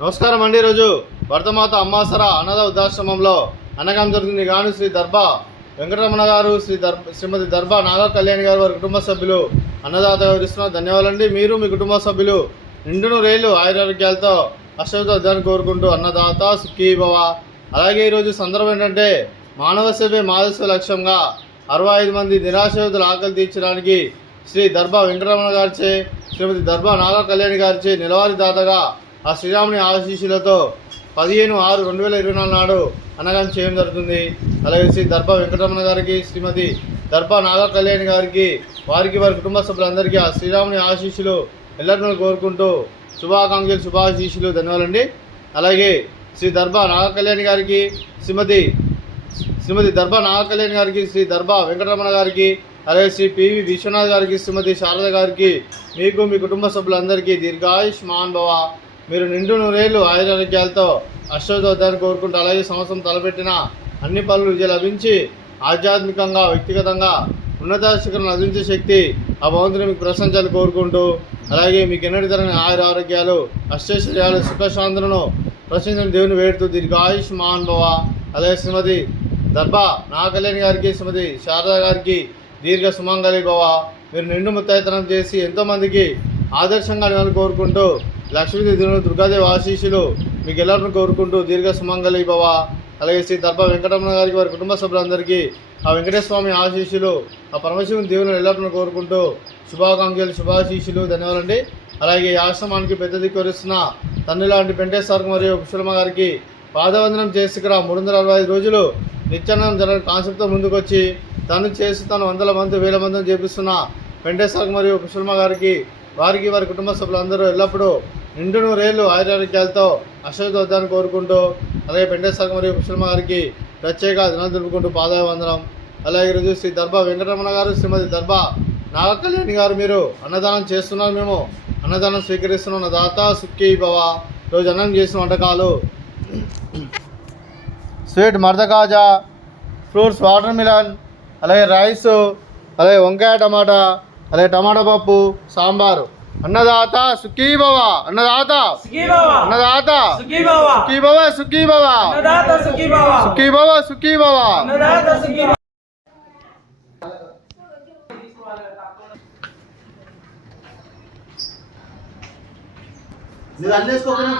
నమస్కారం అండి. ఈరోజు భరతమాత అమ్మాసర అన్నద వృద్ధాశ్రమంలో అన్నగం జరిగింది. గాను శ్రీ దర్భా వెంకటరమణ గారు, శ్రీమతి దర్భా నాగ కళ్యాణి గారు, వారి కుటుంబ సభ్యులు అన్నదాతగా వివరిస్తున్నారు. ధన్యవాదాలండి. మీరు మీ కుటుంబ సభ్యులు నిండును రేళ్లు ఆయురారోగ్యాలతో అష్టవద్దాన్ని కోరుకుంటూ అన్నదాత సుఖీ భవ. అలాగే ఈరోజు సందర్భం ఏంటంటే మానవ సేవే మాధవ లక్ష్యంగా 65 మంది నిరాశ్రితుల ఆకలి తీర్చడానికి శ్రీ దర్భా వెంకటరమణ గారిచే, శ్రీమతి దర్భా నాగ కళ్యాణి గారిచే నెలవారీ దాతగా ఆ శ్రీరాముని ఆశీస్సులతో 15/6/2024 నాడు అన్నదానం చేయడం జరుగుతుంది. అలాగే శ్రీ దర్భా వెంకటరమణ గారికి, శ్రీమతి దర్భా నాగ కళ్యాణి గారికి, వారి కుటుంబ సభ్యులందరికీ ఆ శ్రీరాముని ఆశీస్సులు ఎల్లరినూ కోరుకుంటూ శుభాకాంక్షలు, శుభాశీస్సులు. ధన్యవాదాలండి. అలాగే శ్రీ దర్భా నాగ కళ్యాణి గారికి, శ్రీమతి దర్భా నాగ కళ్యాణి గారికి, శ్రీ దర్భా వెంకటరమణ గారికి, అలాగే శ్రీ పివి విశ్వనాథ్ గారికి, శ్రీమతి శారద గారికి, మీకు మీ కుటుంబ సభ్యులందరికీ దీర్ఘాయుష్మాన్ భవ. మీరు నిండు నూరేళ్లు ఆయురారోగ్యాలతో అష్టోత్తరాన్ని కోరుకుంటూ, అలాగే సంవత్సరం తలపెట్టిన అన్ని పనులు విజయం లభించి ఆధ్యాత్మికంగా, వ్యక్తిగతంగా ఉన్నత శిఖరం అందించే శక్తి ఆ భగవంతుని మీకు ప్రశంసాలు కోరుకుంటూ, అలాగే మీకు ఎన్నటి తరగని ఆయురారోగ్యాలు, అష్టైశ్వర్యాలు, సుఖశాంతులను ప్రశంసిన దేవుని వేడుతూ దీర్ఘాయుష్మాన్ భవ. అలాగే శ్రీమతి దర్భా నాగ కళ్యాణి గారికి, శ్రీమతి శారద గారికి దీర్ఘ సుమంగళి భవ. మీరు నిండు ముత్తైతనం చేసి ఎంతోమందికి ఆదర్శంగా నివాళులు కోరుకుంటూ లక్ష్మీదేవి, దుర్గాదేవి ఆశీస్సులు మీకు ಎಲ್ಲರನ್ನು కోరుకుంటూ దీర్ఘ సుమంగళి భవ. అలాగే శ్రీ దర్భా వెంకటరమణ గారికి, వారి కుటుంబ సభ్యులందరికీ ఆ వెంకటేశ్వర స్వామి ఆశీస్సులు, ఆ పరమశివుని దేవుని ಎಲ್ಲರನ್ನು కోరుకుంటూ శుభాకాంక్షలు, శుభాశీస్సులు. ధన్యవాదాలండి. అలాగే ఈ ఆశ్రమానికి పెద్ద దిక్కు వరిస్తున్న తండ్రి లాంటి వెంకటేశ్వర మరియు పుష్పలమ్మ గారికి పాదవందనం చేసి ఇక్కడ 365 రోజులు నిత్యాన్నం జరగని కాన్సెప్ట్తో ముందుకొచ్చి తను చేసి తను 100 మంది 1000 మందిని చేపిస్తున్న వెంకటేశ్వర మరియు పుష్పలమ్మ గారికి, వారి కుటుంబ సభ్యులందరూ ఎల్లప్పుడూ నిండు నూరేళ్లు ఆయురారోగ్యాలతో అష్టవద్దాన్ని కోరుకుంటూ, అలాగే వెంకటేశ్వర మరియు పుష్పలమ్మ గారికి ప్రత్యేక దినాలు జరుపుకుంటూ పాదావందనం. అలాగే ఈరోజు శ్రీ దర్భా వెంకటరమణ గారు, శ్రీమతి దర్భా నాగ కళ్యాణి గారు మీరు అన్నదానం చేస్తున్నారు. మేము అన్నదానం స్వీకరిస్తున్నాం. దాత సుఖీ భవ. రోజు అన్నం చేసిన వంటకాలు స్వీట్ మర్దకాజా, ఫ్రూట్స్ వాటర్ మిలన్, అలాగే రైస్, అలాగే వంకాయ టమాటా, అలాగే టమాటా పప్పు, సాంబారు. అన్నదాత సుఖీ భవ. అన్నదాత అన్నదాత సుఖీ భవ. సుఖీ భవ. సుఖీ భవ. సుఖీ భవ. మీరు అన్నేసుకోకుండా